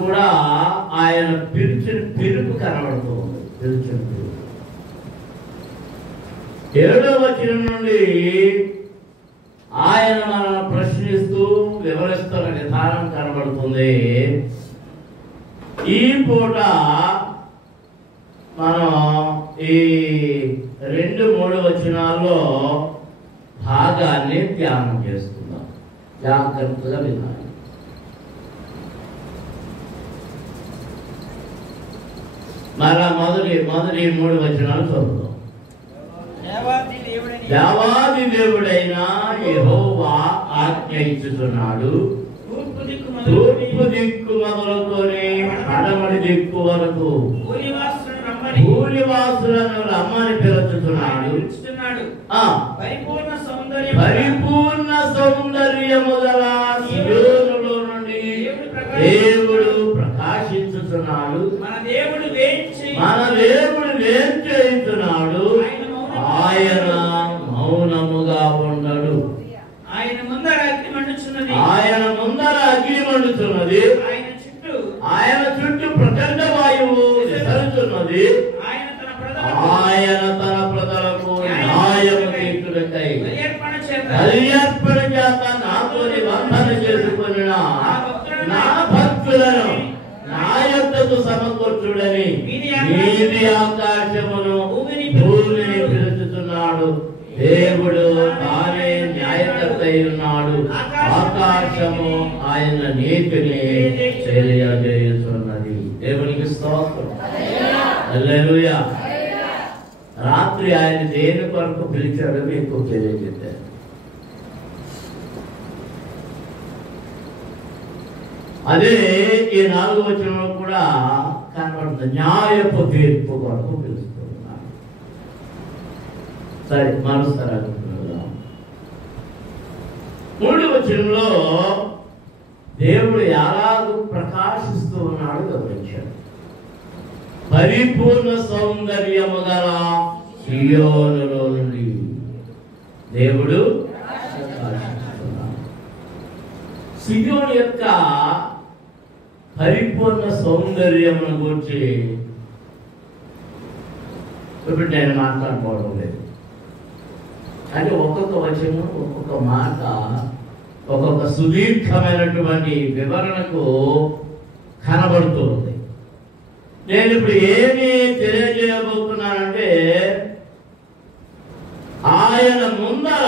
కూడా ఆయన పిలిచిన పిలుపు కనబడుతుంది. పిలిచిన పిలుపు 7వ వచనం నుండి ఆయన మనల్ని ప్రశ్నిస్తూ వివరిస్తున్న విధానం కనబడుతుంది. ఈ పూట మనం ఈ 2-3 వచనాల్లో భాగాన్ని ధ్యానం చేసుకుందాం. జాగ్రత్తగా వినాలి. మరలా మొదటి 3 వచనాలు చదువుతాం. దేవాది దేవుడైన యెహోవా ఆజ్ఞ ఇచ్చుతున్నాడు, తూర్పు దిక్కు మొదలుకొని పడమటి దిక్కు వరకు భూనివాసులను రమ్మని పిలుచుతున్నాడు. పరిపూర్ణ సౌందర్యము గల సియోనులో నుండి దేవుడు ప్రకాశించుతున్నాడు. మన దేవుడు వేం చేయుచున్నాడు. ఆయన మౌనముగా ఉండడు. ఆయన ముందర అగ్ని మండుచున్నది. ఆయన చుట్టూ ప్రచండ వాయువు విసరుచున్నది. ఆయన తన ప్రజలకు న్యాయము తీర్చుటకై బలియర్పణ చేత నాతో నిబంధన చేసుకుని నా భక్తులను నా యొద్దకు సమకూర్చుడని నీటి ఆకాశమును భూమిని పిలుచుతున్నాడు. దేవుడు తానే న్యాయకర్త ఉన్నాడు. ఆకాశము ఆయన నీతిని తెలియజేస్తున్నది. దేవునికి స్తోత్రం. హల్లెలూయా. రాత్రి ఆయన దేని కొరకు పిలిచాడో మీకు తెలియజేశారు. అదే ఈ 4వ వచనంలో కూడా కనబడుతుంది. న్యాయపు తీర్పు కొరకు పిలుస్తున్నాడు. సరే, మరోసారి 3వ వచనంలో దేవుడు ఎలాగూ ప్రకాశిస్తూ ఉన్నాడు గమనించాడు. పరిపూర్ణ సౌందర్యము గల సియోనులో నుండి దేవుడు ప్రకాశిస్తున్నాడు. సియోను యొక్క పరిపూర్ణ సౌందర్యమును గురించి ఇప్పుడు నేను మాట్లాడుకోవడం లేదు. అంటే ఒక్కొక్క వచనం, ఒక్కొక్క మాట, ఒక్కొక్క సుదీర్ఘమైనటువంటి వివరణకు కనబడుతుంది. నేను ఇప్పుడు ఏమి తెలియజేయబోతున్నానంటే, ఆయన ముందర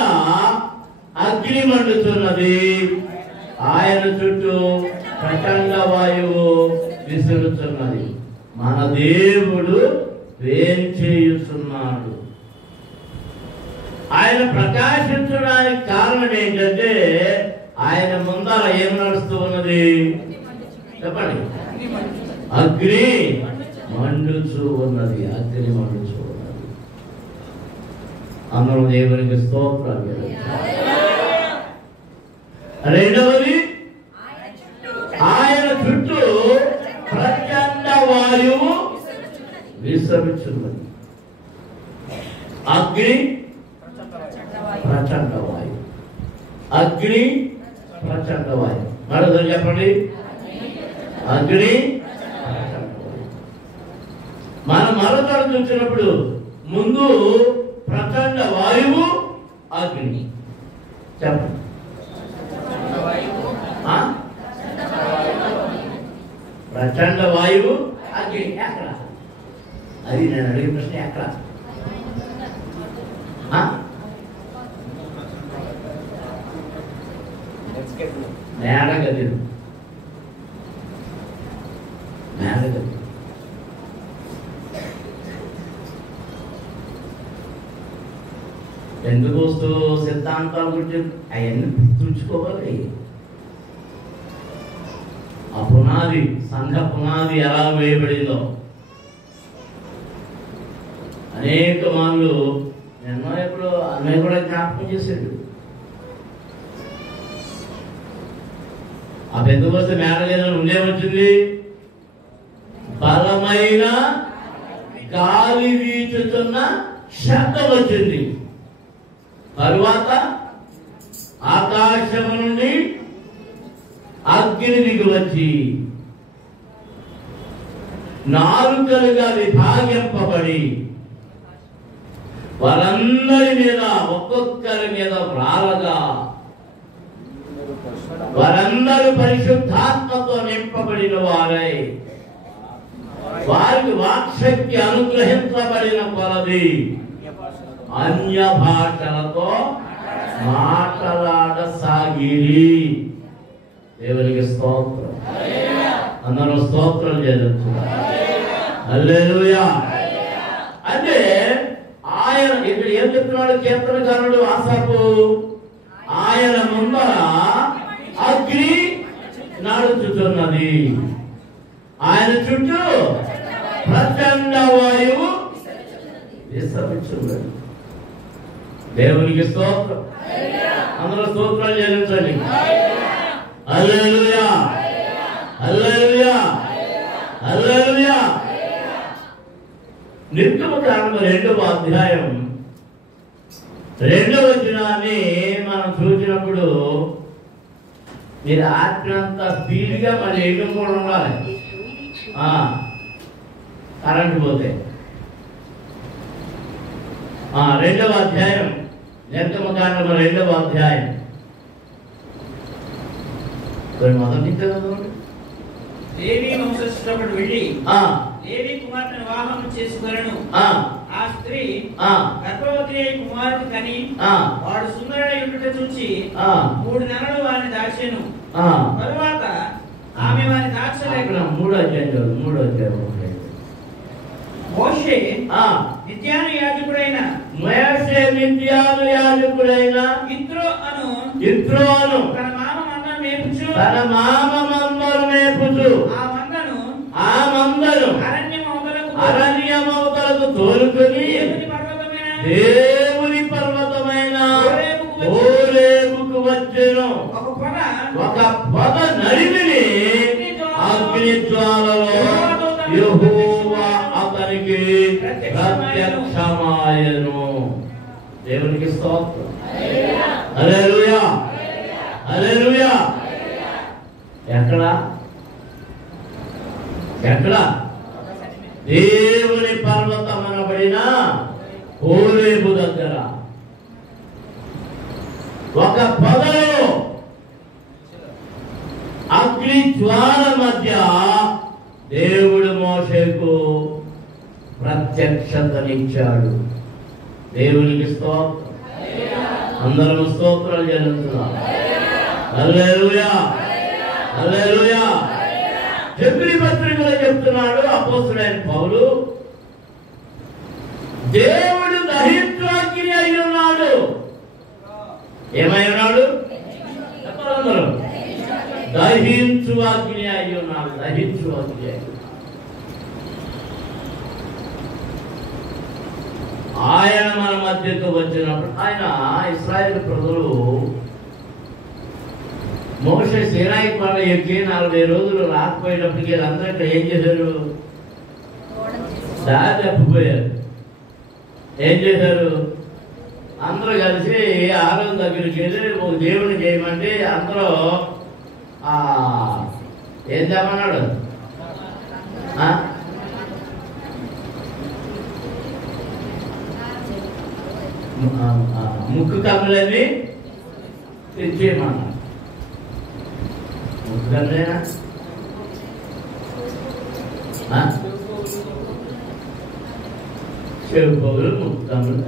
అగ్ని మండుతున్నది. ఆయన చుట్టూ ప్రచండ వాయువు విసురుతున్నది. మన దేవుడు ఏం చేయుచున్నాడు? ఆయన ప్రకాశించడానికి కారణం ఏంటంటే, ఆయన ముందర ఏం నడుస్తూ ఉన్నది చెప్పండి. అగ్ని మండుచూ ఉన్నది. అగ్ని మండుచూ ఉన్నది. అందరూ దేవునికి స్తోత్రాలు. రెండవది, ఆయన చుట్టూ ప్రచండ వాయువు విసరుచున్నది. అగ్ని ప్రచండ వాయువు. అగ్ని ప్రచండ వాయువు. మరొక చెప్పండి. అగ్ని ప్రచండ వాయువు. మనం మరొకరు చూసినప్పుడు ముందు ప్రచండ వాయువు, అగ్ని. చెప్పండి. ప్రచండ వాయువు, అగ్ని ఎక్కడ? అది నేను అడిగిన ప్రశ్న. ఎక్కడ? మేడగది. మేడగది. ఎందుకు వస్తూ సిద్ధాంతాల గురించి అవన్నీ గుర్తుంచుకోవాలి. ఆ పునాది, సంఘ పునాది ఎలా వేయబడిందో అనేక వాళ్ళు ఎన్నో ఎప్పుడు అన్నయ్య కూడా జ్ఞాపకం చేశాడు. ఆ పెద్దవస్తే మేడగదిలో ఉండే వచ్చింది. బలమైన గాలి వీచుతున్న శబ్దం వచ్చింది. తరువాత ఆకాశం నుండి అగ్ని దిగి వచ్చి నాలుకలుగా విభాగింపబడి వారందరి మీద ఒక్కొక్కరి మీద రాలగా వారందరూ పరిశుద్ధాత్మతో నింపబడిన వారై వారికి వాక్శక్తి అనుగ్రహించబడిన కొలది అన్య భాషలతో మాట్లాడసాగిరి. దేవునికి స్తోత్రం. అందరూ స్తోత్రం చేస్తున్నారు. హల్లెలూయా. అంటే ఆయన ఇక్కడ ఏం చెప్తున్నాడు కీర్తనకారుడు ఆసాపు? ఆయన ముందర అగ్ని నడుచుతున్నది, ఆయన చుట్టూ ప్రచండ వాయువు విస్తరించున్నది. దేవునికి స్తోత్రం. అందరూ స్తోత్రాలు చెల్లించండి. హల్లెలూయా, హల్లెలూయా, హల్లెలూయా. నిర్గమకాండం 2వ అధ్యాయం 2వ వచనాన్ని మనం చూసినప్పుడు మీరు ఆత్మంత స్పీడ్గా మరి వేయడం కూడా ఉండాలి. కరెంట్ పోతే 2వ అధ్యాయం నిర్గమకాండం 2వ అధ్యాయం మొదటి లేవి వంశస్థుడు వెళ్ళి లేవి కుమార్తెను వివాహం చేసుకొనెను. ఆ స్త్రీ గర్భవతి అయి కుమారుడు కని వాడు సుందరుడై ఉండుట చూచి 3 నెలలు వారిని దాచెను. తరువాత ఆమె వారిని దాచలేక 3వ అధ్యాయం మోషే మిద్యాను యాజకుడైన యిత్రో అను తన మామ మందను మేపుచు ఆ మందను అరణ్యమవతలకు తోలుకొని దేవుని పర్వతమైన హోరేబుకు వచ్చెను. ఒక పొద నడిమిని అగ్ని జ్వాలలో యెహోవా అతనికి ప్రత్యక్షమాయెను. దేవునికి స్తోత్రం. హల్లెలూయా, హల్లెలూయా. ఎక్కడ దేవుని పర్వతం అనబడిన హోరేబు దగ్గర ఒక పొదలో అగ్ని జ్వాల మధ్య దేవుడు మోషేకు ప్రత్యక్షతనిచ్చాడు. దేవునికి స్తోత్రం. అందరం స్తోత్రాలు చెల్లిస్తున్నాం. హల్లెలూయా, హల్లెలూయా. హెబ్రీ పత్రికలో చెప్తున్నాడు అపోస్తలుడైన పౌలు, దేవుడు దహించు అగ్ని అయి ఉన్నాడు. ఏమై ఉన్నాడు? అందరం దహించు అగ్ని అయి ఉన్నాడు. దహించు అగ్ని అయి ఆయన మన మధ్యకు వచ్చినప్పుడు ఆయన ఇశ్రాయేలు ప్రజలు మోషే సీనాయి కొండ ఎక్కి 40 రోజులు రాకపోయేటప్పటికి వీళ్ళందరూ ఇక్కడ ఏం చేశారు? దారి తప్పిపోయారు. ఏం చేశారు? అందరూ కలిసి ఆరోగ్యం దగ్గరికి వెళ్ళి ఒక దేవుని చేయమంటే అందరూ ఏం చేయమన్నాడు? ముక్కు కమ్ములన్నీ తెచ్చేయమన్నాడు. ముక్కు కమ్ములేనా? చెవి పోగులు ముక్కు కమ్ములు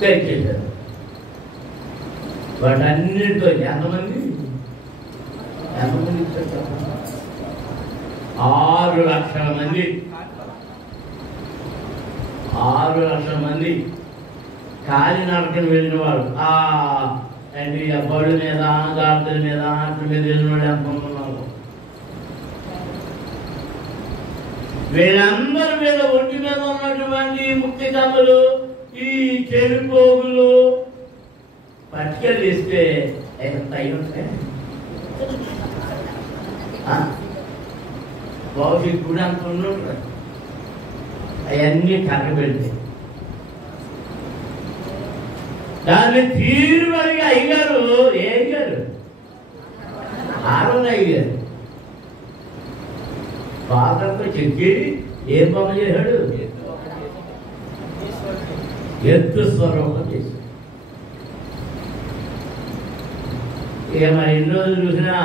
తెచ్చేశారు. వాటన్నిటితో ఎంతమంది 6 లక్షల మంది. 6 లక్షల మంది కాలినడకను వెళ్ళిన వాడు. ఏంటి బళ్ళు మీద గాడిదల మీద అట్ల మీద వెళ్ళిన వాడు ఎంతమంది ఉన్నారు? వీళ్ళందరి మీద ఒంటి మీద ఉన్నటువంటి ముక్తి కమ్మలు, ఈ చెవి పోగులు పట్టుకెళ్ళి ఇస్తే ఎంత అయి ఉంటాయి? భవిష్యత్తు కూడా అంత ఉన్నట్టు అవన్నీ కట్టబెడితే దాన్ని తీరుబడిగా అయ్యారు. ఏ అయ్యారు? ఆరోన్ అయ్యారు. పాత్రతో చెక్కి ఏం బొమ్మ చేశాడు? ఎత్తు స్వరూపం చేశాడు. ఇక మరి ఎన్ని రోజులు చూసినా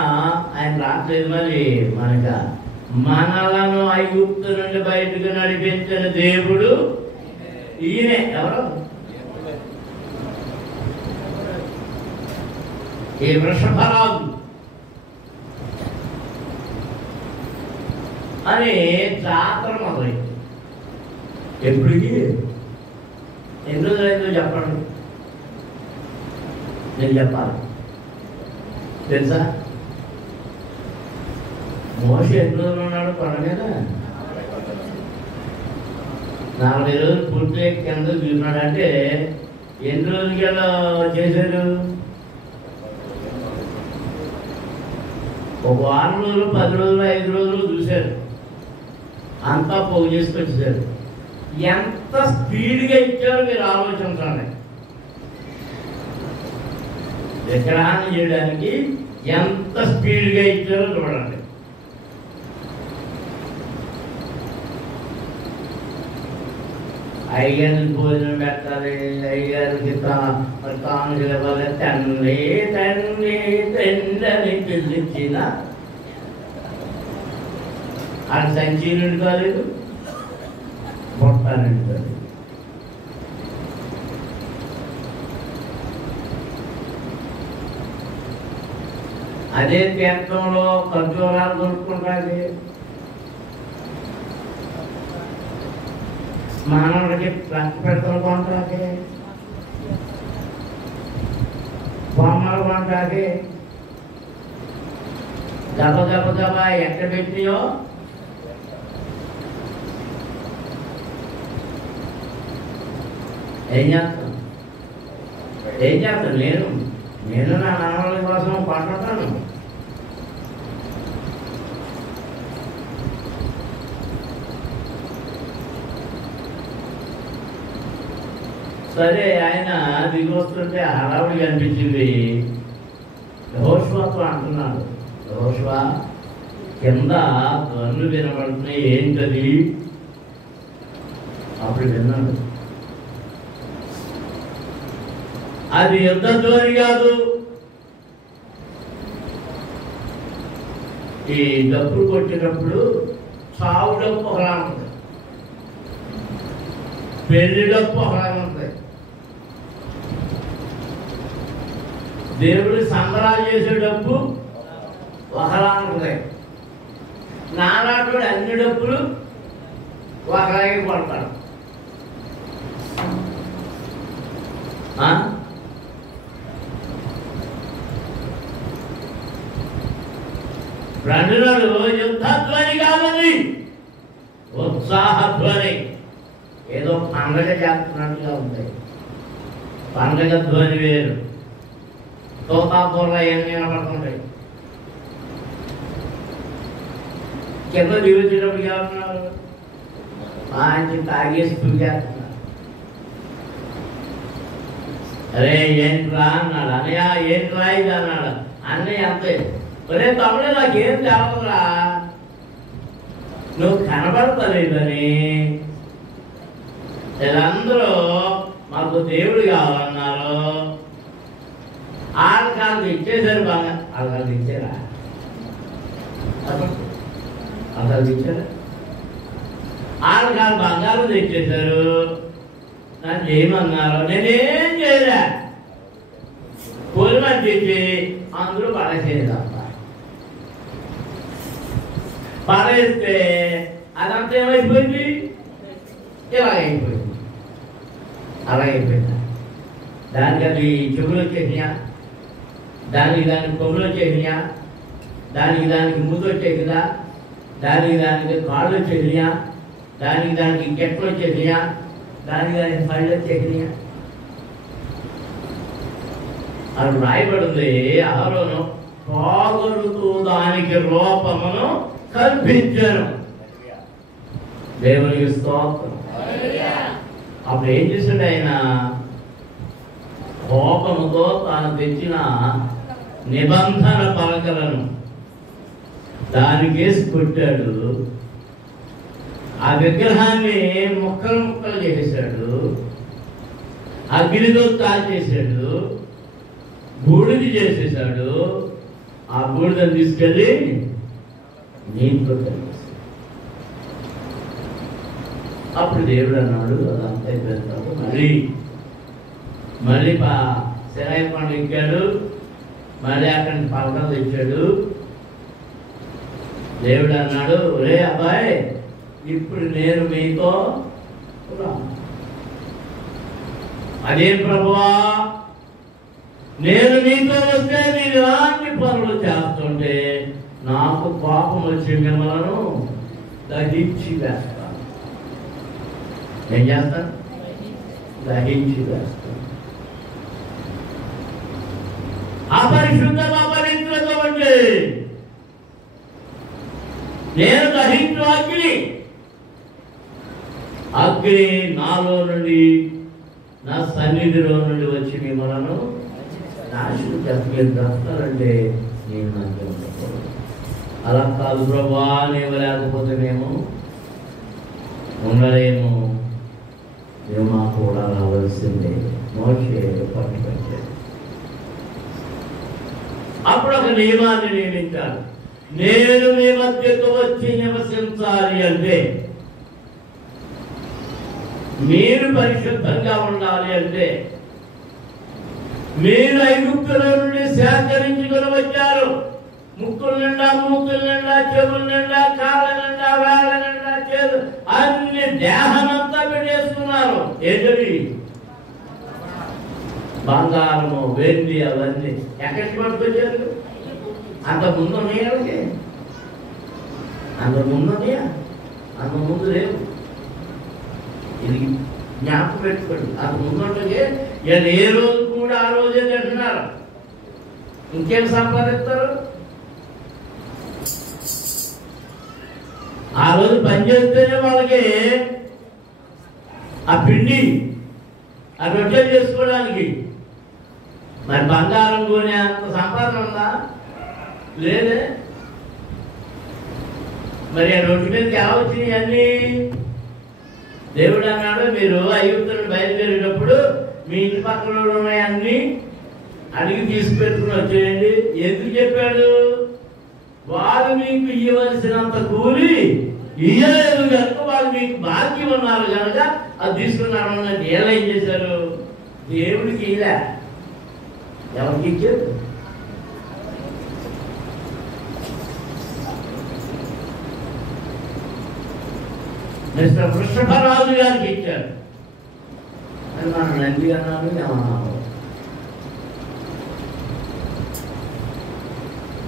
ఆయన రావట్లేదు. మరి మనలను ఐగుప్తు నుండి బయటకు నడిపించిన దేవుడు ఈయనే. ఎవరు? ఈ వృషభరాజు అని జాతర మొదలైంది. ఎప్పటికీ ఎన్ని రోజులైందో చెప్పండి, నేను చెప్పాలి. తెలుసా? మోషే ఎన్ని రోజులు ఉన్నాడు కొండ మీద? 40 రోజులు పూర్తి కింద చూసినాడు. అంటే ఎన్ని రోజులకి చేశారు? 1 వారం రోజులు, 10 రోజులు, 5 రోజులు చూశారు. అంతా పోగు చేసుకొచ్చేసారు. ఎంత స్పీడ్గా ఇచ్చారో మీరు ఆలోచించాలి. విగ్రహాన్ని చేయడానికి ఎంత స్పీడ్గా ఇచ్చారో చూడండి. అయ్యగారికి భోజనం పెట్టాలి, అయ్యగారికి తాను ఇవ్వాలి. తండ్రి తండ్రి తండ్రి అని పిలిచిన ఆ సంచి నుండి కాలేదు, పొట్ట నుండి కాలేదు. అదే తీర్థంలో ఖర్జూరాలు కొనుక్కుంటాది. మానవుడికి రక్త పెడతలు కొంటాకి, బొమ్మలు కొంటాకి, దెబ్బ దెబ్బ దెబ్బ ఎక్కడ పెట్టియో ఏం చేస్తాను? నేను నా నాన్నల కోసం కొంటాను. సరే, ఆయన దిగి వస్తుంటే హడావుడి కనిపించింది. యెహోషువతో అంటున్నాడు, యెహోషువా కింద ధ్వనులు వినబడుతున్నాయి, ఏంటది? అప్పుడు విన్నాడు, అది యుద్ధ ధ్వని కాదు. ఈ డప్పులు కొట్టినప్పుడు చావు డప్పు ఒకలా ఉంటుంది, పెళ్లి డప్పు ఒకలా ఉంటుంది. దేవుడి సంబరాలు చేసే డప్పు ఒకలా ఉంటుంది. నానాడు అన్ని డప్పులు ఒకలాగే కొడతాడు. రండునాడు యుద్ధధ్వని కాదని ఉత్సాహధ్వని. ఏదో పండగ చేస్తున్నట్టుగా ఉంది. పండగ ధ్వని వేరు. తోతాపూర్ల ఏమి వినపడుతుంటాయి. కింద దిగుతున్నప్పుడు కావున్నారు మంచి తాగేసి చేస్తున్నారు. అరే ఏంట్రా అన్నాడు. అన్నయ్య ఏంట్రా ఇది అన్నాడు. అన్నయ్య అంతే, ఒరే తమ్ముడే నాకేం తెలవదురా, నువ్వు కనబడతలేదని. వీళ్ళందరూ మాకు దేవుడు కావాలన్నారు. ఆడకాలు ఇచ్చేసారు. బాగా ఆడకాలు ఇచ్చారా? అసలు ఇచ్చారా? ఆడకాలు బంగారం తెచ్చేశారు. నన్ను ఏమన్నారు? నేనేం చేయలే, పొలిమని తెచ్చి అందరూ పడేసేది తప్ప. పడేస్తే అదంతా ఏమైపోయింది? ఇలాగైపోయింది. అలాగైపోయింది. దానికి అది చెవులు వచ్చేసినాయా, దానికి కొమ్ములు వచ్చేసినాయా, దానికి మూత వచ్చేసిందా, దానికి కాళ్ళు వచ్చేసినాయా, దానికి గెట్లు వచ్చేసినాయా, దానికి పళ్ళు వచ్చేసినాయా అని రాయబడింది. అహరోను పోగొడుతూ దానికి రూపమును కల్పించాను. దేవునికి స్తోత్రం. అప్పుడు ఏం చేశాడు ఆయన? కోపముతో తాను తెచ్చిన నిబంధన పలకలను దానికేసి కొట్టాడు. ఆ విగ్రహాన్ని ముక్కలు ముక్కలు చేసేసాడు, అగ్నితో కాల్చేసాడు, బూడిది చేసేసాడు. ఆ బూడిదని తీసుకెళ్ళి నీటిలో కలిపేశాడు. అప్పుడు దేవుడు అన్నాడు, అదంతా అయిపోయిన తర్వాత మళ్ళీ శరాయి పండు ఎక్కాడు, మళ్ళీ అక్కడి నుంచి పలకలు తెచ్చాడు. దేవుడు అన్నాడు, ఒరే అబ్బాయి, ఇప్పుడు నేను మీతో అదే ప్రభువా, నేను నీతో వస్తే మీరు ఎలాంటి పనులు చేస్తుంటే నాకు కోపం వచ్చి మిమ్మల్ని దహించి వేస్తాను. ఏం చేస్తాను? దహించి వేస్తాను. అపరిశుద్ధం అపవిత్రత అంటే నేను దహించు అగ్ని నాలో నుండి, నా సన్నిధిలో నుండి వచ్చి మిమ్మల్ని నాశనం చేస్తానంటే నేను నాకే ఉండకూడదు. అలా కాదు ప్రభా, నేను లేకపోతే మేము ఉండలేము, మేము మాకు కూడా రావాల్సిందే. మోషే పట్టుకొచ్చాడు. అప్పుడు ఒక నియమాన్ని నియమించాడు. నేను మీ మధ్యకు వచ్చి నివసించాలి అంటే, మీరు పరిశుద్ధంగా ఉండాలి అంటే, మీరు ఐగుప్తుల నుండి సేకరించుకుని వచ్చారు. ముక్కుల నిండా, మూతుల నిండా, చెవుల నిండా, కాళ్ళ నిండా, వేళ్ళ నిండా, చేతులు అన్ని దేహమంతా పెట్టేసుకున్నారు. ఏంటవి? బంగారము, వెండి, అవన్నీ ఎక్కడికి పట్టుకొచ్చారు? అంత ముందు ఉన్నాయా? అంత ముందు ఉన్నాయా? అంత ముందు లేవు. ఇది జ్ఞాపకం పెట్టుకోండి. అంత ముందు ఉంటే ఏ రోజు కూడా ఆ రోజే తింటున్నారు. ఇంకేం సంపాదిస్తారు? ఆ రోజు పనిచేస్తేనే వాళ్ళకి ఆ పిండి, ఆ రొట్టెలు చేసుకోవడానికి. మరి బంగారం కొనే అంత సంపాదన ఉందా? లేదే. మరి ఆ రొట్టె మీదకి ఎలా వచ్చినాయి అన్నీ? దేవుడు అన్నాడు, మీరు ఐగుప్తులను బయలుదేరేటప్పుడు మీ ఇంటి పక్కన ఉన్నాయన్నీ అడిగి తీసుకెట్టుకుని వచ్చేయండి. ఎందుకు చెప్పాడు? వాళ్ళు మీకు ఇవ్వవలసినంత కూలి ఇయ్యలేదు కనుక వాళ్ళు మీకు బాకీ ఉన్నారు కనుక అది తీసుకున్నారు అన్నట్టు. ఎలా ఏం చేశారు? దేవుడికి ఇలా ఎవరికి ఇచ్చారు? మిస్టర్ వృషభరాజు గారికి ఇచ్చారు. అని మనం నంది అన్నాను, ఏమన్నాము.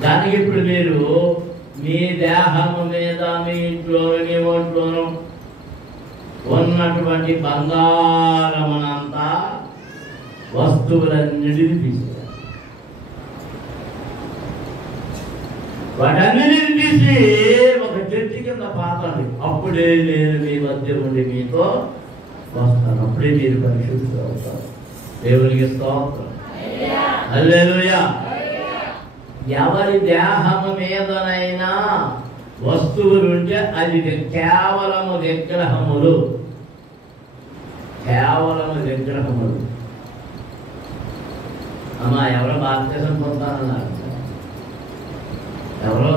దానికి ఇప్పుడు మీరు మీ దేహము మీద, మీ ఇంట్లోనూ, మీ ఒంట్లోనూ ఉన్నటువంటి బంగారమునంతా వస్తువులన్నిటిని తీసేయాలి. వాటన్నిటిని తీసి ఒక చెట్టు కింద పాతండి. అప్పుడే నేను మీ మధ్య ఉండి మీతో వస్తాను. అప్పుడే మీరు పరిశుద్ధులు అవుతారు. దేవునికి స్తోత్రం. హల్లెలూయా. ఎవరి దేహము మీదనైనా వస్తువులు ఉంటే అది కేవలము విగ్రహములు, కేవలము విగ్రహములు. అమ్మా, ఎవరో బాప్తిసం పొందుతానన్నారు. ఎవరో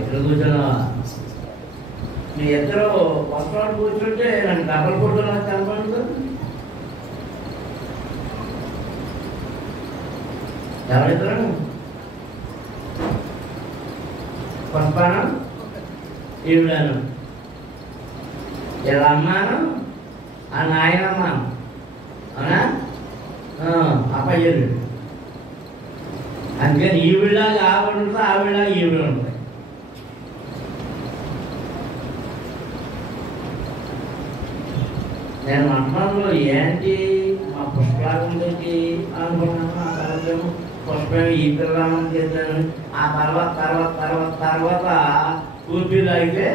ఇక్కడ కూర్చున్నావా? మీ ఇద్దరు వస్త్రాలు కూర్చుంటే నాకు డబల్ ఫోటో నాకు కనపడుతుంది. ఎవరిద్దరు? పుష్పాను, ఈవిడను, ఇలా అమ్మాను, ఆ నాయనమ్మాను, అవునా? అప్పయ్యడు. అందుకని ఈవిడలాగా ఆవిడ ఉంటుంది, ఆవిడలాగా ఈవిడ ఉంటుంది. నేను మంటలో ఏంటి మా పుష్పలాగా ఉండేది అనుకున్నాను. ఆ తర్వాత పుష్పం ఈ పిల్లలను చేశాను. ఆ తర్వాత పూర్తిలో అయితే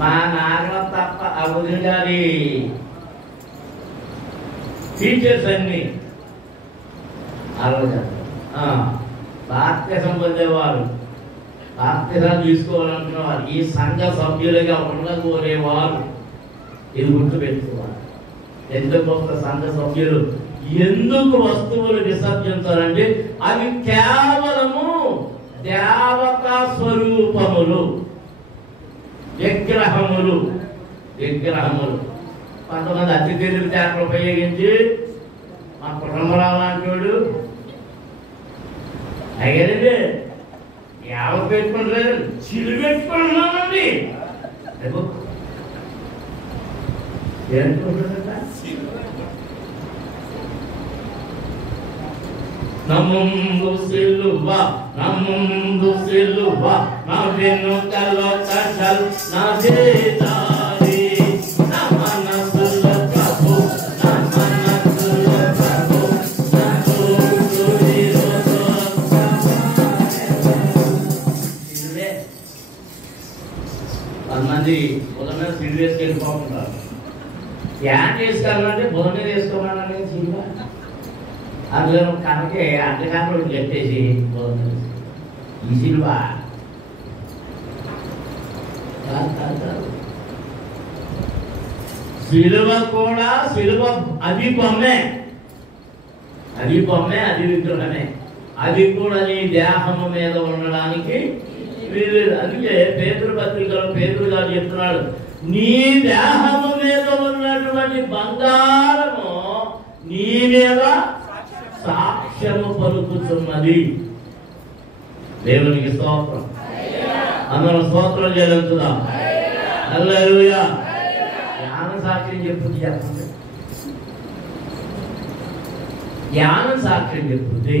మా నాన్న తప్ప అవుతుంది గారి టీచర్స్ అన్ని బాప్తిసం పొందేవారు, బాప్తిసాలు తీసుకోవాలనుకునేవారు, ఈ సంఘ సభ్యులుగా ఉండగోరేవారు ఇది గుర్తుపెట్టుకోవాలి. ఎందుకు సంఘ సభ్యులు ఎందుకు వస్తువులు విసర్జించాలంటే అవి కేవలము దేవతా స్వరూపములు, విగ్రహములు. కొంతమంది అతి తెలివితేటలు ఉపయోగించి మా కుటుంబరావు లాంటి అయ్యారండి ఎవరు పెట్టుకుంటారు, చిల్లు పెట్టుకుంటున్నానండి నమ్ముందు సిలువ నమ్ముందు సిలువ నా వెనుకలో కషల్ నా చేతారి నా మనసులో ప్రభు నా మనసులో ప్రభు నా తోడురిలో సిలువే. కొంతమంది బుధం మీద సిలువ వేసుకెళ్ళిపోతుంటారు. యాడ్ వేసుకోవాలంటే బుధం మీద వేసుకోవాలంటే సిలువ అందులో కనుకే అడ్డకాంలో కట్టేసి ఈ సిలువ సిలువ కూడా సిలువ అది బొమ్మే, అది విగ్రహమే. అది కూడా నీ దేహము మీద ఉండడానికి వీలు. అందుకే పేతురు పత్రికలో పేతురు గారు చెప్తున్నాడు, నీ దేహము మీద ఉన్నటువంటి బంగారము నీ మీద సాక్ష్యము పలుకుతున్నది. దేవునికి స్తోత్రం. అందరం స్తోత్రం చెల్లించుదాం. హల్లెలూయా. జ్ఞానం సాక్ష్యం చెప్పుద్ది, చెప్పండి. జ్ఞానం సాక్ష్యం చెప్పుద్ది.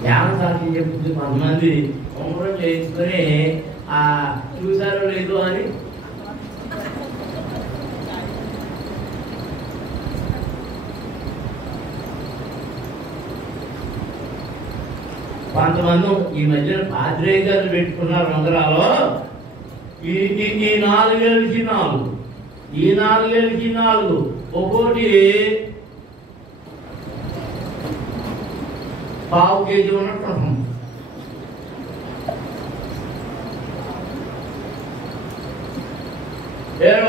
జ్ఞానం సాక్ష్యం చెప్పుద్ది. కొంతమంది ఉంగరం చేయించుకొని చూసారో లేదు అని కొంతమంది ఈ మధ్యన పాద్రే గారు పెట్టుకున్నారు ఉంగరాలు. ఈ 4 4 ఈ 4 4 ఒక్కోటి 1/2 kg ఉన్నట్టు.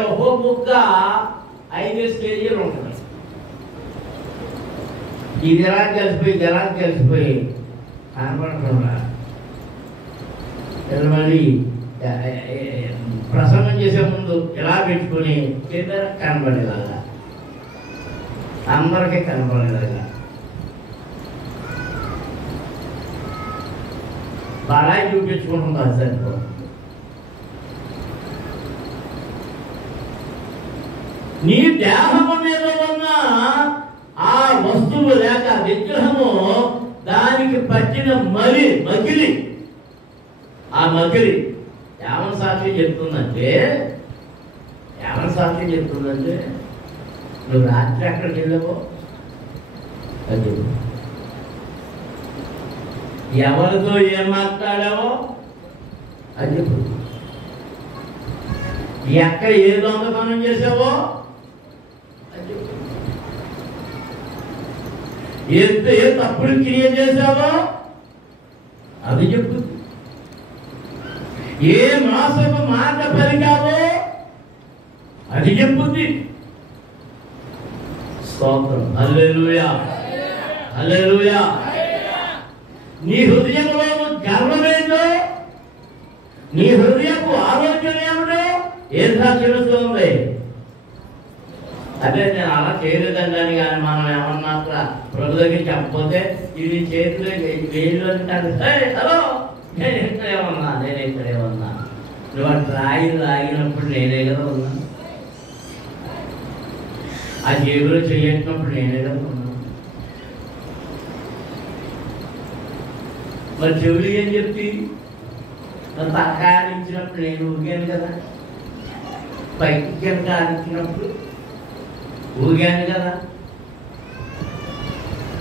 ఒక్కో బుక్క 5 kg ఉంటుంది. ఈ జలానికి కలిసిపోయి కనపడుతున్నా మళ్ళీ ప్రసంగం చేసే ముందు ఇలా పెట్టుకుని కనబడేలాగా, అందరికీ కనబడేలాగా బడాయి చూపించుకుంటుంది. సరిపో నీ దేహము మీద ఉన్న ఆ వస్తువు లేక విగ్రహము దానికి పట్టిన మగిలి ఆ మగిలి ఏమని సాక్ష్యం చెప్తుందంటే నువ్వు రాత్రి ఎక్కడికి వెళ్ళావో అది, ఎవరితో ఏం మాట్లాడావో అది చెప్పు, ఎక్కడ ఏ దొంగతనం చేసావో అది చెప్పు, ఏ తప్పుడు క్రియ చేసావో అది చెప్పు, ఏ మోసపు మాట పలికావో అది చెప్పుద్ది. స్తోత్రం. హల్లెలూయా, హల్లెలూయా. నీ హృదయంలో గర్వమేంటో, నీ హృదయపు ఆలోచన ఏమిటో ఏం సాక్షిస్తుంది. అదే నేను అలా చేయలేదండి కానీ మనం ఏమన్నా ప్రభు దగ్గర చెప్పకపోతే ఇది చేతిలో వేళ్ళు అంటారు. హలో, నేను ఇక్కడేమన్నా నువ్వు అటు లాగినప్పుడు నేనే కదా ఉన్నా, ఆ జేబులో చేయట్టినప్పుడు నేనే కదా ఉన్నా. మరి చెవులు ఏం చెప్తి, తక్కాడించినప్పుడు నేను ఊగాను కదా, పైకి కింద ఆడించినప్పుడు ఊగాను కదా.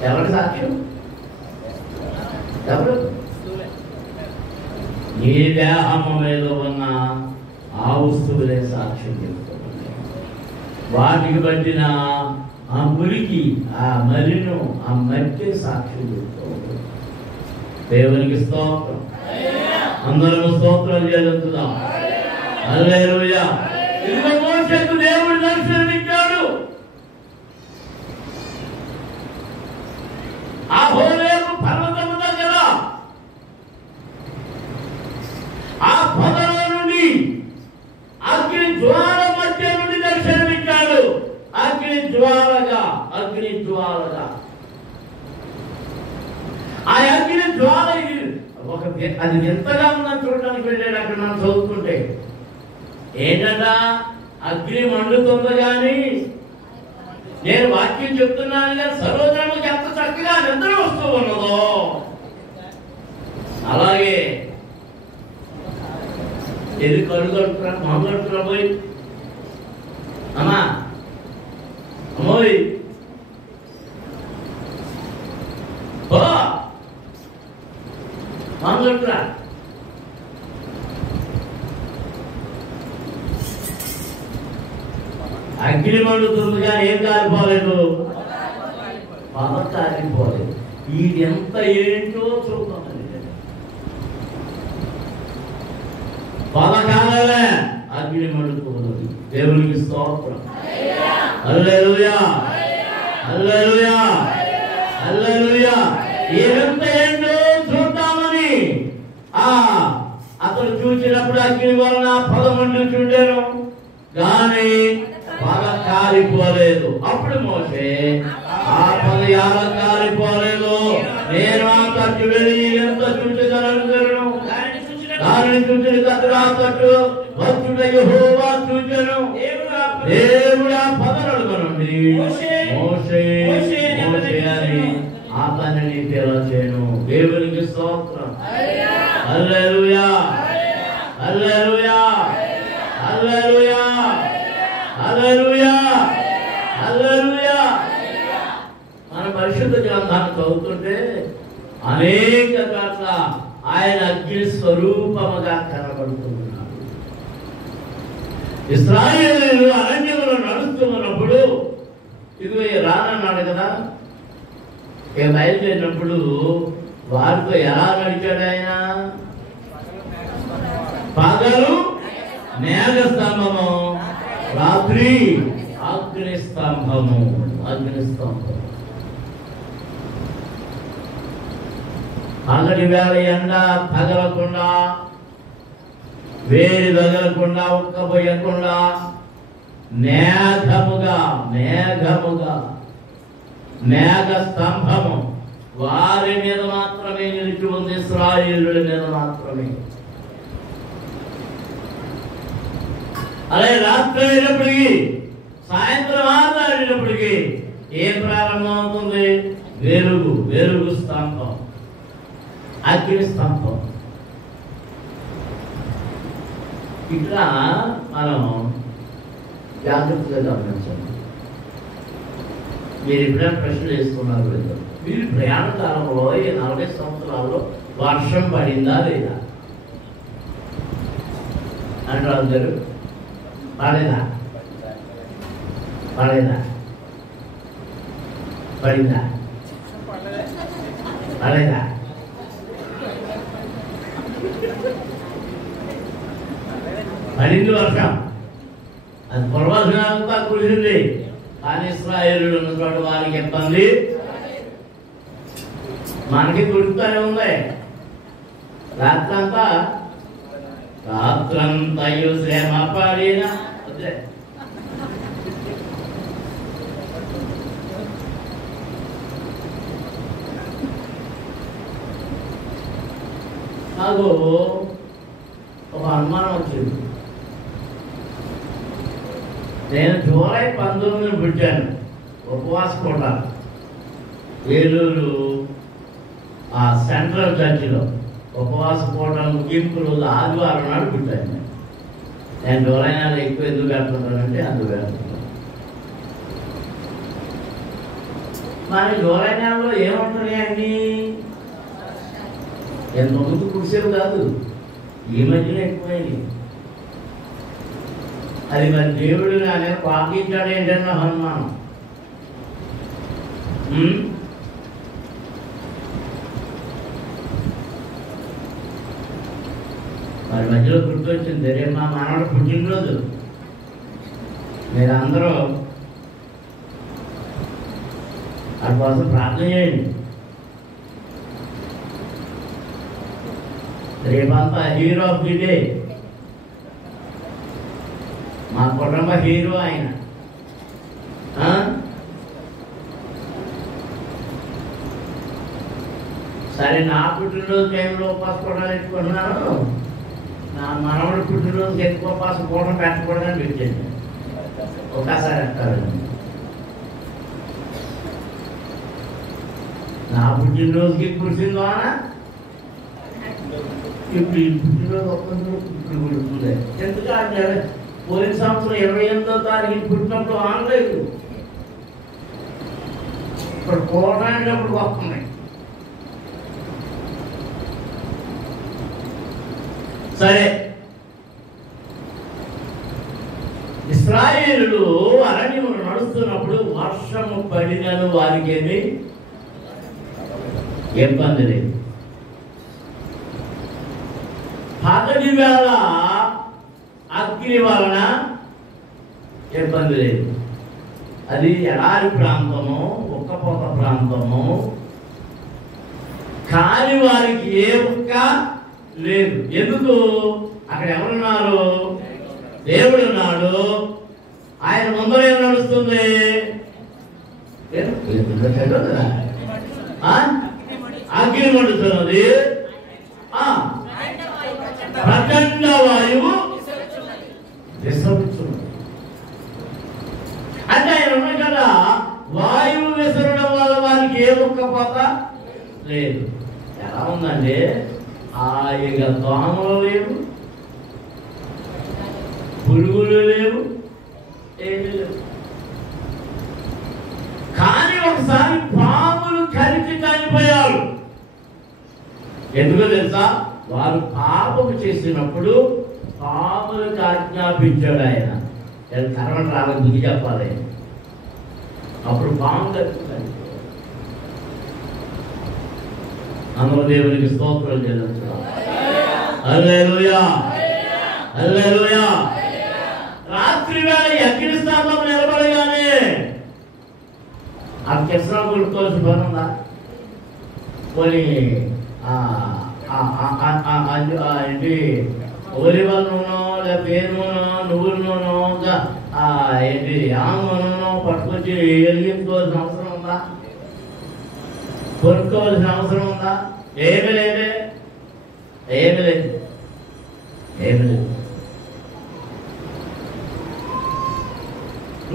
ఎవరు సాక్ష్యం? ఎవరు? నీ దేహము మీద ఉన్న ఆ వస్తువులే సాక్ష్యం చెప్తున్నాయి. వాటికి పట్టిన ఆ మురికి, ఆ మలిను, ఆ మట్టి సాక్ష్యం చెప్తూ ఉంటుంది. దేవునికి స్తోత్రం. అందరం స్తోత్రం చెల్లించుదాం. హల్లెలూయా. ఇదిగో మోషేకు దేవుడు దర్శనమిచ్చాడు. ఆ హోరేబు పర్వతము దగ్గర ఆ పొదలో నుండి అగ్ని జ్వాల మధ్య నుండి దర్శనమిచ్చాడు. అగ్ని జ్వాలగా, అగ్ని జ్వాలగా. ఆ అగ్ని జ్వాల అది ఎంతగా ఉందని చూడడానికి వెళ్ళాడు. అక్కడ మనం చదువుకుంటే ఏంటంట, అగ్ని మండుతుందో కానీ నేను వాక్యం చెప్తున్నాను కానీ సర్వధర్మకి ఎంత చక్కగా నిద్ర వస్తూ ఉన్నదో అలాగే ఎది కడుగడుతున్నా మామూలుతున్నా పోయి అమ్మా అమ్మోయ్ మామూలుతురా అగ్ని మండుతుంది కానీ ఏం కాలిపోలేదు, పద కాలిపోలేదు. ఇది ఎంత ఏంటో చూద్దామండి. పదకాలమే అగ్ని మండుతున్నది. దేవునికి స్తోత్రం. హల్లెలూయా, హల్లెలూయా, హల్లెలూయా. ఎంత ఏంటో చూద్దామని అతను చూసినప్పుడు అగ్ని వలన పదమండు చూడాను కానీ పద కాలిపోలేదు. అప్పుడు మోషే ఆ పద ఎలా కాలిపోలేదు, నేను ఆ తట్టు వెళ్ళి ఎంత చూచగలను, దానిని చూసిన తట్టు వచ్చుట యెహోవా చూచెను. దేవుడు ఆ పదనడుగు నుండి మోషే అని అతనిని పిలచెను. దేవునికి స్తోత్రం. హల్లెలూయా, హల్లెలూయా, హల్లెలూయా, హల్లెలూయా, హల్లెలూయా. మన పరిశుద్ధ గ్రంథాన్ని చదువుతుంటే అనేక చోట్ల ఆయన అగ్ని స్వరూపముగా కనబడుతున్నాడు. ఇశ్రాయేలీయులు అరణ్యంలో నడుస్తూ ఉన్నప్పుడు ఇదిగో రానన్నాడు కదా, బయలుదేరినప్పుడు వారితో ఎలా నడిచాడు ఆయన? పగలు మేఘ స్తంభము, రాత్రి అగ్ని స్తంభము. అగ్ని స్తంభం. పగటి వేళ ఎండ తగలకుండా, వేడి తగలకుండా, ఉక్కబోయకుండా మేఘముగా మేఘముగా మేఘ స్తంభము వారి మీద మాత్రమే నిలిచి ఉంది. ఇశ్రాయేలుల మీద మాత్రమే. అలాగే రాత్రి అయినప్పటికీ, సాయంత్రం ఆరినప్పటికీ ఏం ప్రారంభం అవుతుంది? వెలుగు. వెలుగు స్తంభం, అగ్ని స్తంభం. ఇట్లా మనం జాగ్రత్తగా గమనించండి. మీరు ఎప్పుడైనా ప్రశ్నలు వేసుకున్నారు లేదా? మీరు ప్రయాణ కాలంలో ఈ 40 సంవత్సరాల్లో వర్షం పడిందా లేదా అంటారు అందరు. పడేదా? పడేదా? పడిందా? పడేదా? పడింది వర్షం. అది పూర్వజనాలంతా కురిసింది. కానీ ఇశ్రాయేలులు ఉన్న చోట వారికి ఇబ్బంది, మనకి కుడుతూనే ఉంది. రాత్రంతా శ్రమ పడిన నాకు ఒక అనుమానం వచ్చింది. నేను జూలై 19 పుట్టాను. ఉపవాస పూట ఏలూరు ఆ సెంట్రల్ చర్చిలో ఉపవాస పూట ముగింపు రోజు ఆదివారం నాడు పుట్టాను. నేను జూలై నెల ఎక్కువ ఎందుకు పెడుతున్నానంటే అందుకు పెడుతున్నాను. మరి జూలై నెలలో ఏముంటున్నాయి అన్నీ? ఎంత ముందు కురిసేవి కాదు, ఈ మధ్యన ఎక్కువైంది. అది మరి దేవుడు కానీ పాటించాడు ఏంటన్నా హనుమానం. మరి మధ్యలో గుర్తొచ్చింది, రేపు మా మనవడు పుట్టినరోజు, మీరు అందరూ వాటి కోసం ప్రార్థన చేయండి. రేపంతా హీరో ఆఫ్ ది డే, మా కుటుంబ హీరో ఆయన. సరే, నా పుట్టినరోజు టైంలో ఉపాస కూడా పెట్టుకుంటున్నాను, నా మనవడు పుట్టినరోజుకి ఎక్కువ ఉపాస కూడా పెట్టకూడదని పెట్టాను. ఒకసారి అంటారు, నా పుట్టినరోజుకి కురిసిందో అనా, ఇప్పుడు ఈ పుట్టినరోజు ఒక్కరోజు ఇప్పుడు పుడుతుంది. ఎందుకంటే పోయిన సంవత్సరం 28వ తారీఖు పుట్టినప్పుడు ఆనలేదు, ఇప్పుడు పోరాడినప్పుడు వస్తున్నాయి. సరే, ఇశ్రాయేలులు అరణ్యమును నడుస్తున్నప్పుడు వర్షము పడినను వారికి ఏమి ఇబ్బంది లేదు. పగటి వేళ అగ్ని వలన ఇబ్బంది లేదు. అది ఎడారి ప్రాంతము, ఉక్కపోత ప్రాంతము, కాని వారికి ఏ ఒక్క లేదు. ఎందుకు? అక్కడ ఎవరున్నారు? దేవుడు ఉన్నాడు. ఆయన ముందర ఏం నడుస్తుంది? అగ్ని మండుతున్నది, ప్రచండ వాయువు విసరుచున్నది. అంటే ఆయన ఉన్నాయి కదా, వాయువు విసరడం వల్ల వారికి ఏ ఒక్కపోత లేదు. ఎలా ఉందండి? ఇక దోమలు లేవు, పురుగులు లేవు, ఏమీ లేవు. కానీ ఒకసారి పాములు కరిచి చనిపోయారు. ఎందుకో తెలుసా? వారు పాపము చేసినప్పుడు పాములకు ఆజ్ఞాపించాడు ఆయన. కర్మను రాలని బుద్ధి చెప్పాలి. అప్పుడు పాము కలుగుతుంది. అందులో దేవునికి స్తోత్రం చెల్లించుదాం. హల్లెలూయా, హల్లెలూయా. రాత్రి వేళ అగ్ని స్తంభం నిలబడగానే ఆ కిసరా కొడుకోవాల్సిన పని ఉందా? పోనీ ఏంటి ఒలివ నూనె, లేకపోతే ఏ నూనె, నువ్వుల నూనె, ఏంటి ఆమె నూనె పట్టుకొచ్చి వెలిగించుకోవాల్సిన అవసరం ఉందా? కొనుక్కోవాల్సిన అవసరం ఉందా? ఏమి లేదే, ఏమి లేదు, ఏమి లేదు.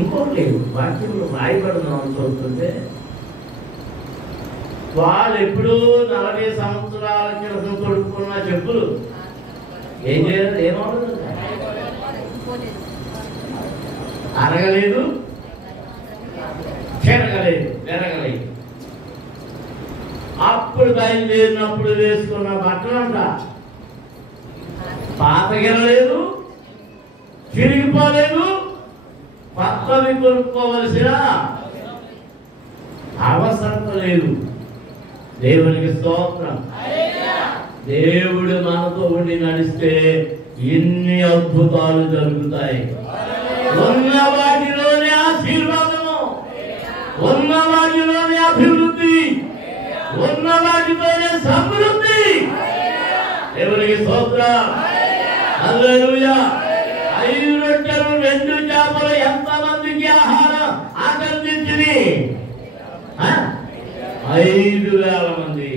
ఇంకోటి వాక్యంలో రాయబడుతున్నామని చూస్తుంటే, వాళ్ళు ఎప్పుడూ 40 సంవత్సరాల క్రితం కొడుకున్న చెప్పులు ఏం చేయలేదు, ఏమవుతుంది? అరగలేదు, చెరగలేదు, వెరగలేదు. అప్పుడు బయలుదేరినప్పుడు వేసుకున్న బట్టలంట పాతగిరలేదు, చిరిగిపోలేదు, కొత్తవి కొనుక్కోవలసిన అవసరం లేదు. దేవునికి స్తోత్రం. దేవుడు మనతో ఉండి నడిస్తే ఎన్ని అద్భుతాలు జరుగుతాయి. ఉన్న వాటిలోనే ఆశీర్వాదము, ఉన్న వాటిలోనే అభివృద్ధి, ఉన్న వాటితోనే సమృద్ధి. దేవునికి స్తోత్రం. హల్లెలూయా. 5 రొట్టెలు 2 చేపలు ఎంతమందికి ఆహారం ఆకర్షించింది? 5,000 మంది.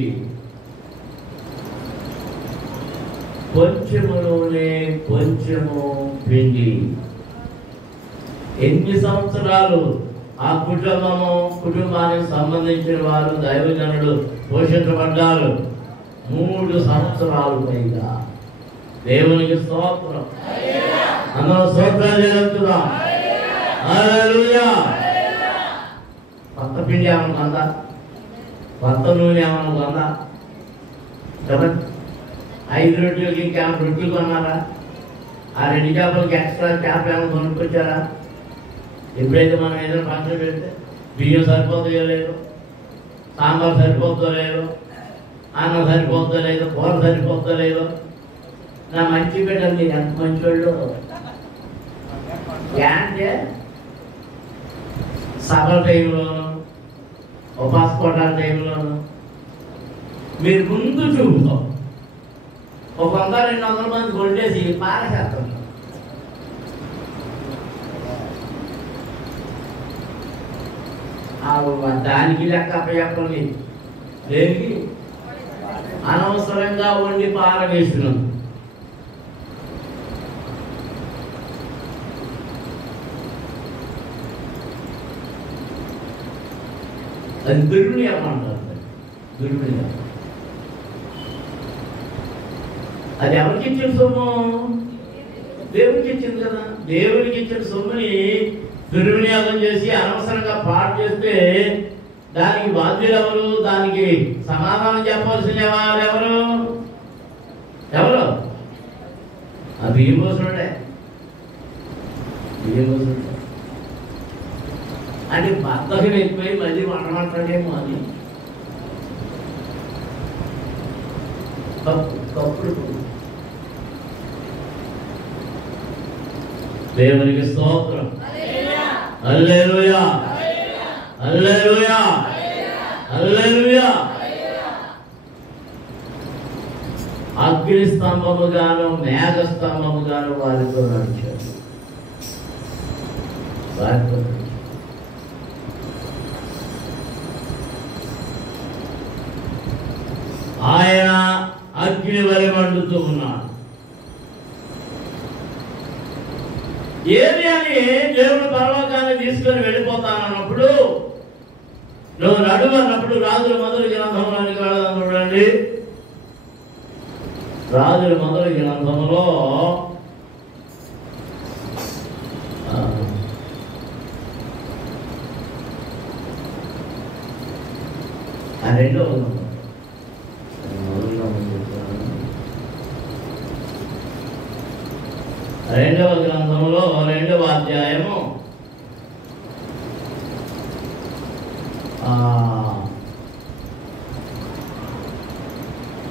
కొంచెములోనే కొంచెము పిండి. ఎన్ని సంవత్సరాలు ఆ కుటుంబానికి సంబంధించిన వారు, దైవజనులు పోషించబడ్డారు? 3 సంవత్సరాలు పైగా. దేవునికి స్తోత్రం. అందరూ స్తోత్రాలు చేస్తున్నాం. హల్లెలూయా. కొత్త పిండి ఏమన్నా కొందా? కొత్త నూనె ఏమన్నా కొందా? చెప్పండి. 5 రొట్టెలకి ఇంకేమైనా రొట్టెలు కొన్నారా? ఆ 2 చేపలకి ఎక్స్ట్రా చేపలు ఏమైనా కొనుక్కొచ్చారా? ఎప్పుడైతే మనం ఏదైనా ఫంక్షన్ పెడితే బియ్యం సరిపోతుందో లేదు, సాంబార్ సరిపోతుందో లేదు, అన్నం సరిపోతుందో లేదు, కూర సరిపోతుందో లేదు. నా మంచి బిడ్డలు మీరు ఎంత మంచోళ్ళు అంటే సభల టైంలోను ఉపాసకోటాల టైంలోను మీరు ముందు చూపుతాం 100-200 మంది కొట్టేసి పారశాతం దానికి లెక్క అప్పచెప్పండి. దేనికి? అనవసరంగా వండి పారవేసినాం. అది దుర్వినియోగం అంటారు. దుర్వినియోగం. అది ఎవరికి ఇచ్చిన సొమ్ము? దేవుడికి ఇచ్చింది కదా. దేవుడికి ఇచ్చిన సొమ్ముని దుర్వినియోగం చేసి అనవసరంగా పాడు చేస్తే దానికి బాధ్యులు ఎవరు? దానికి సమాధానం చెప్పాల్సిన వారు ఎవరు? ఎవరు? ఆ బియ్యం పోసుడే. బియ్యం పోసుడే అంటే బద్దకం ఎక్కువై మళ్ళీ వండమంటాడేమో అని తప్పుడు. దేవునికి స్తోత్రం. హల్లెలూయా, హల్లెలూయా, హల్లెలూయా. అగ్ని స్తంభముగాను మేఘ స్తంభముగాను వారితో నడిచాడు. వారితో ఆయన అగ్ని వలె మండుతూ ఉన్నాడు. ఏలియాని దేవుడు పరలోకాన్ని తీసుకొని వెళ్ళిపోతానన్నప్పుడు, నువ్వు నడువు అన్నప్పుడు రాజుల మొదటి గ్రంథంలోనికి వెళదాం. చూడండి, రాజుల మొదటి గ్రంథంలో రెండవ గ్రంథంలో 2వ అధ్యాయము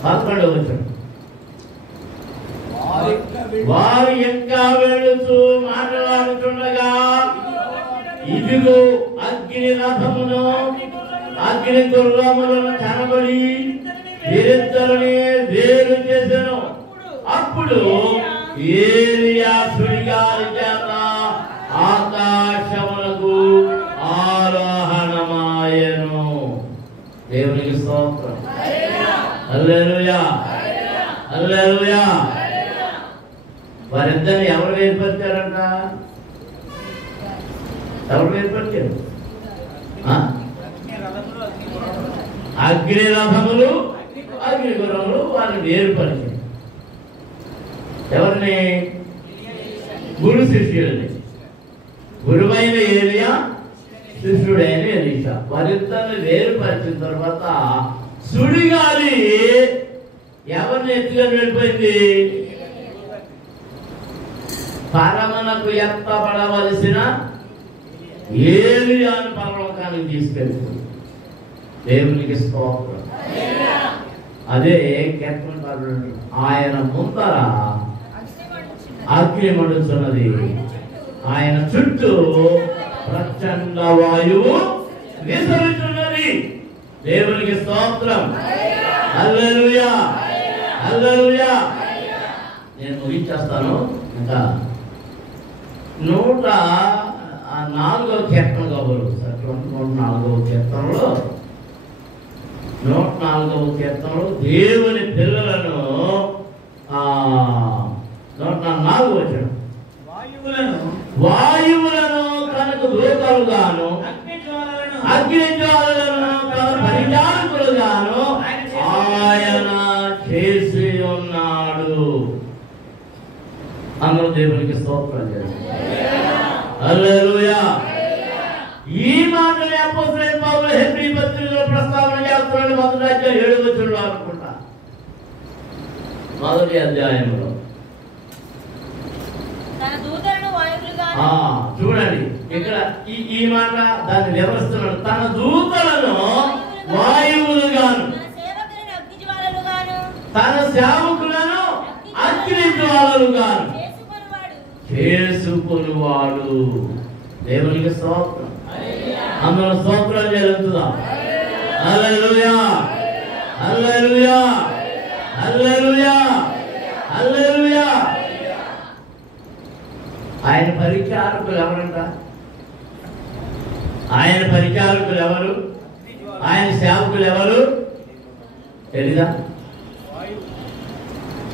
11వ వచనం. వారు ఇంకా వెళుతూ మాట్లాడుతుండగా ఇదిగో అగ్ని రథమును అగ్ని గుర్రములను కనబడి వీరిద్దరిని వేరు చేసెను. అప్పుడు ఏలియా సుడిగాలి చేత ఆకాశమునకు ఆరోహణమాయెను. దేవునికి స్తోత్రం. హల్లెలూయా, హల్లెలూయా. వారిద్దరిని ఎవరు వేరుపరిచారంట? ఎవరు వేరుపరిచారు? అగ్ని రథములు అగ్ని గుర్రములు వారిని వేరుపరిచారు. ఎవరిని? గురు శిష్యులని. గురువైన ఏలియా, శిష్యుడైన ఎలీషా. వారిద్దరిని వేరుపరిచిన తర్వాత సుడిగాలి ఎవరిని ఎత్తుకొని వెళ్ళిపోయింది? పరమనకు ఎత్తబడవలసిన ఏలియాను పరలోకానికి తీసుకెళ్ళిపోయింది. దేవునికి స్తోత్రం. అదే కీర్తనకారుడు, ఆయన ముందర అగ్ని మండుతున్నది, ఆయన చుట్టూ ప్రచండ వాయువు విసరుతున్నది. దేవునికి స్తోత్రం. హల్లెలూయా, హల్లెలూయా. నేను ముగించేస్తాను. ఇంకా 104వ కీర్తన కబురు 104వ కీర్తనలో 104వ కీర్తనలో దేవుని పిల్లలను 104వ వచనం, వాయువులను తనకు దూతలుగాను అగ్ని జ్వాలలను తన పరిచారకులుగాను ఆయన చేసి ఉన్నాడు. అందరూ దేవునికి స్తోత్రం చేస్తారు. హల్లెలూయా. ఈ మాటని అపోస్తలుడైన పౌలు హెబ్రీ పత్రికలో ప్రస్తావన చేస్తున్నాడు. 1వ అధ్యాయం 7వ వచనంలో అనుకుంటా. 1వ అధ్యాయంలో చూడండి ఇక్కడ ఈ మాట దాన్ని వివరిస్తున్నాడు. తన దూతలను వాయువులుగాను తన సేవకులను అగ్ని జ్వాలలుగాను చేసుకునివాడు. దేవునికి స్తోత్రం. అందులో స్తోత్రం జరుగుతుందా? హల్లెలూయా హల్లెలూయా హల్లెలూయా హల్లెలూయా. ఆయన పరిచారకులు ఎవరంట? ఆయన పరిచారకులు ఎవరు? ఆయన సేవకులు ఎవరు తెలీదా?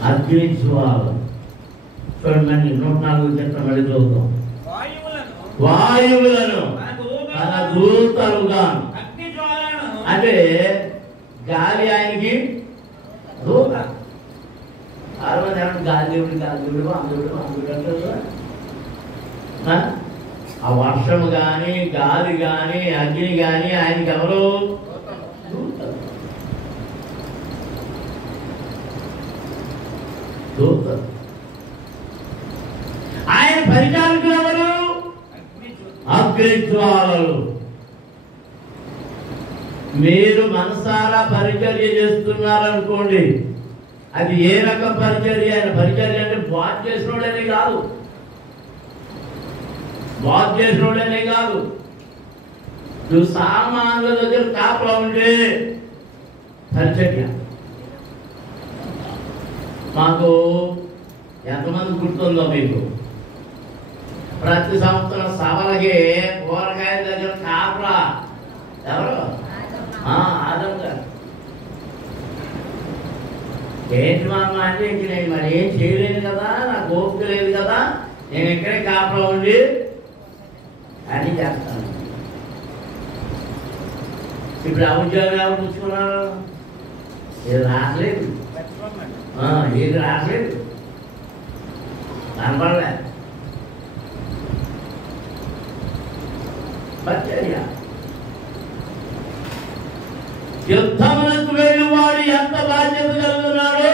అగ్ని జ్వాలలు. చూడండి 104 చిత్రం మళ్ళీ చదువుతాం. వాయువులను తన దూతలుగాను. అంటే గాలి ఆయనకి దూత. గాలిదేవుడు గాలిదేవుడు అందుడు అందుడు అంటారు. ఆ వర్షము గాని గాలి గాని అగ్ని గాని ఆయనకి ఎవరు? దూత. ఆయన పరిచారకులు ఎవరు? అగ్ని జ్వాలలు. మీరు మనసారా పరిచర్య చేస్తున్నారనుకోండి, అది ఏ రకం పరిచర్య? ఆయన పరిచర్య అంటే బాధ చేసినోడనే కాదు, బాధ చేసినోడనే కాదు. నువ్వు సామాన్ల దగ్గర కాపలా ఉంటే పరిచర్య. మాకు ఎంతమంది గుర్తుందో మీకు, ప్రతి సంవత్సరం సభలకి కూరగాయల దగ్గర కాపలా ఎవరు? ఆదం గారు. ఏంటి మామ అంటే ఇంక నేను మరి ఏం చేయలేను కదా, నాకు ఓపిక లేదు కదా, నేను ఇక్కడే కాపలా ఉండి అని చేస్తాను. ఇప్పుడు ఆ ఉద్యోగం ఎవరు పుచ్చుకున్నారు? ఏది రావట్లేదు, ఏది రావట్లేదు, కనపడలే. పరిచర్య. యుద్ధములకు వెళ్ళివాడు ఎంత బాధ్యత కలుగుతున్నాడో,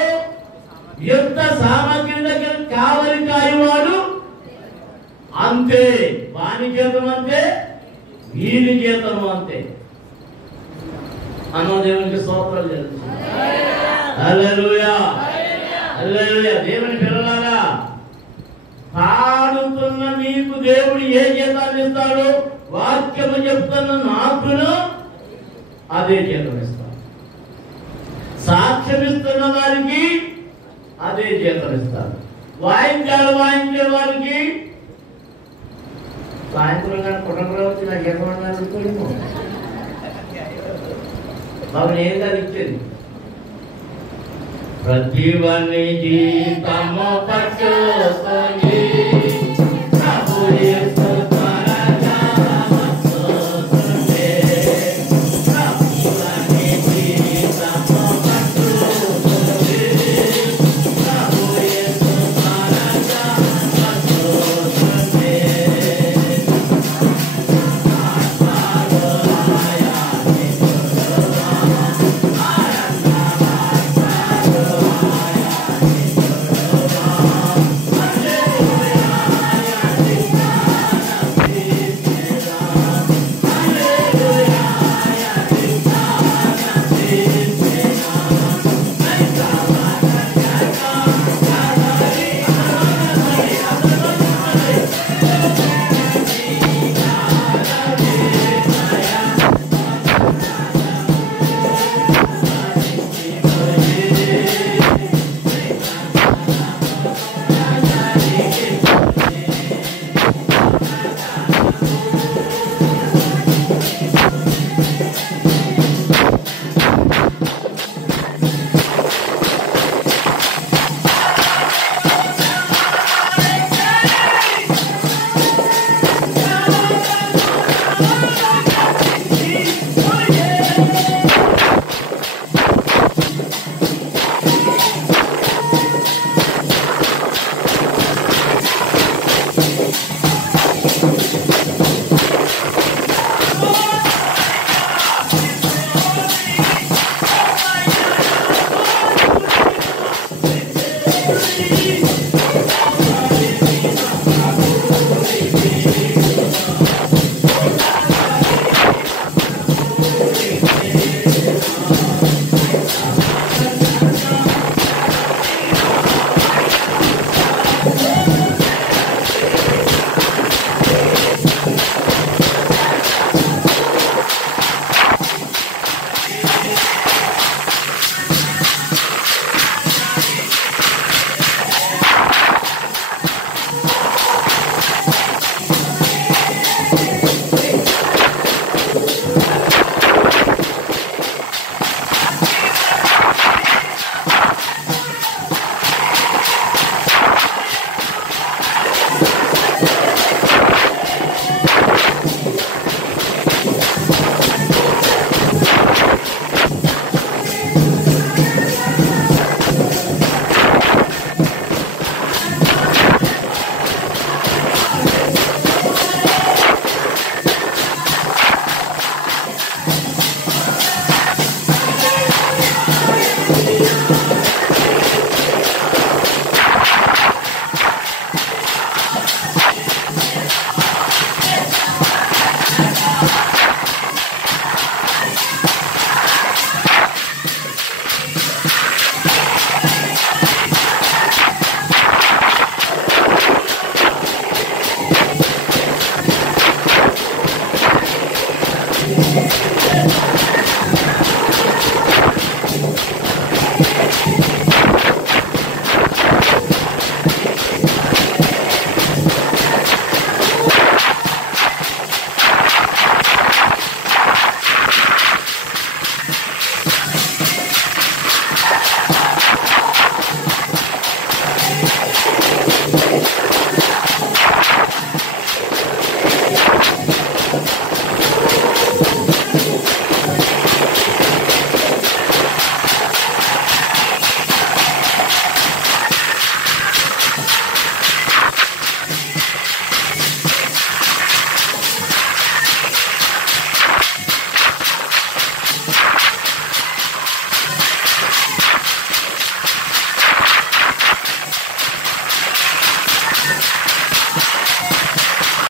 యుద్ధ సామగ్రి దగ్గర కావలి కాయవాడు అంతే. వాని జీతం అంతే, వీని జీతం అంతే. అన్న దేవునికి స్తోత్రాలు జరుగుతుంది. హల్లెలూయా హల్లెలూయా. దేవుని పిల్లలారా, పాడుతున్న మీకు దేవుడు ఏ జీతాన్ని ఇస్తాడో వాక్యము చెప్తున్న నాకును అదే జీతం ఇస్తాడు. సాక్ష్యం ఇస్తున్న వారికి అదే జీతం ఇస్తాడు. వాయించాలు వాయించే వారికి సాయంత్రం గారు కుటుంబంలో వచ్చి నాకు జీతం బాబు నేను కాదు ఇచ్చేది. ప్రతి వాణి జీతము పట్టు